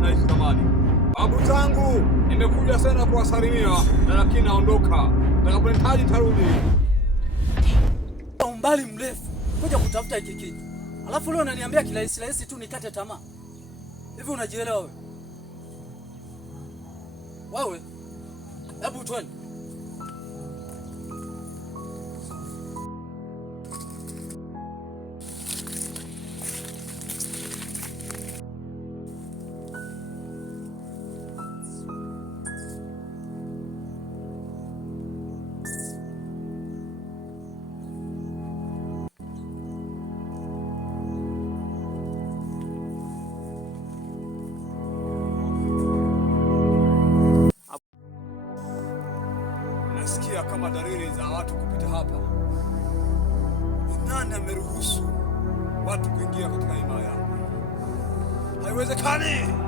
Naishikamani babu zangu, nimekuja sana kuwasalimia na lakini naondoka. Nitakapohitaji tarudi. Umbali mrefu kuja kutafuta hiki kitu, alafu leo unaniambia kirahisi rahisi tu nikate tamaa. Hivi unajielewa wewe? Wewe hebu twende. Nasikia kama dalili za watu kupita hapa. Ni nani ameruhusu watu kuingia katika himaya yangu? Haiwezekani!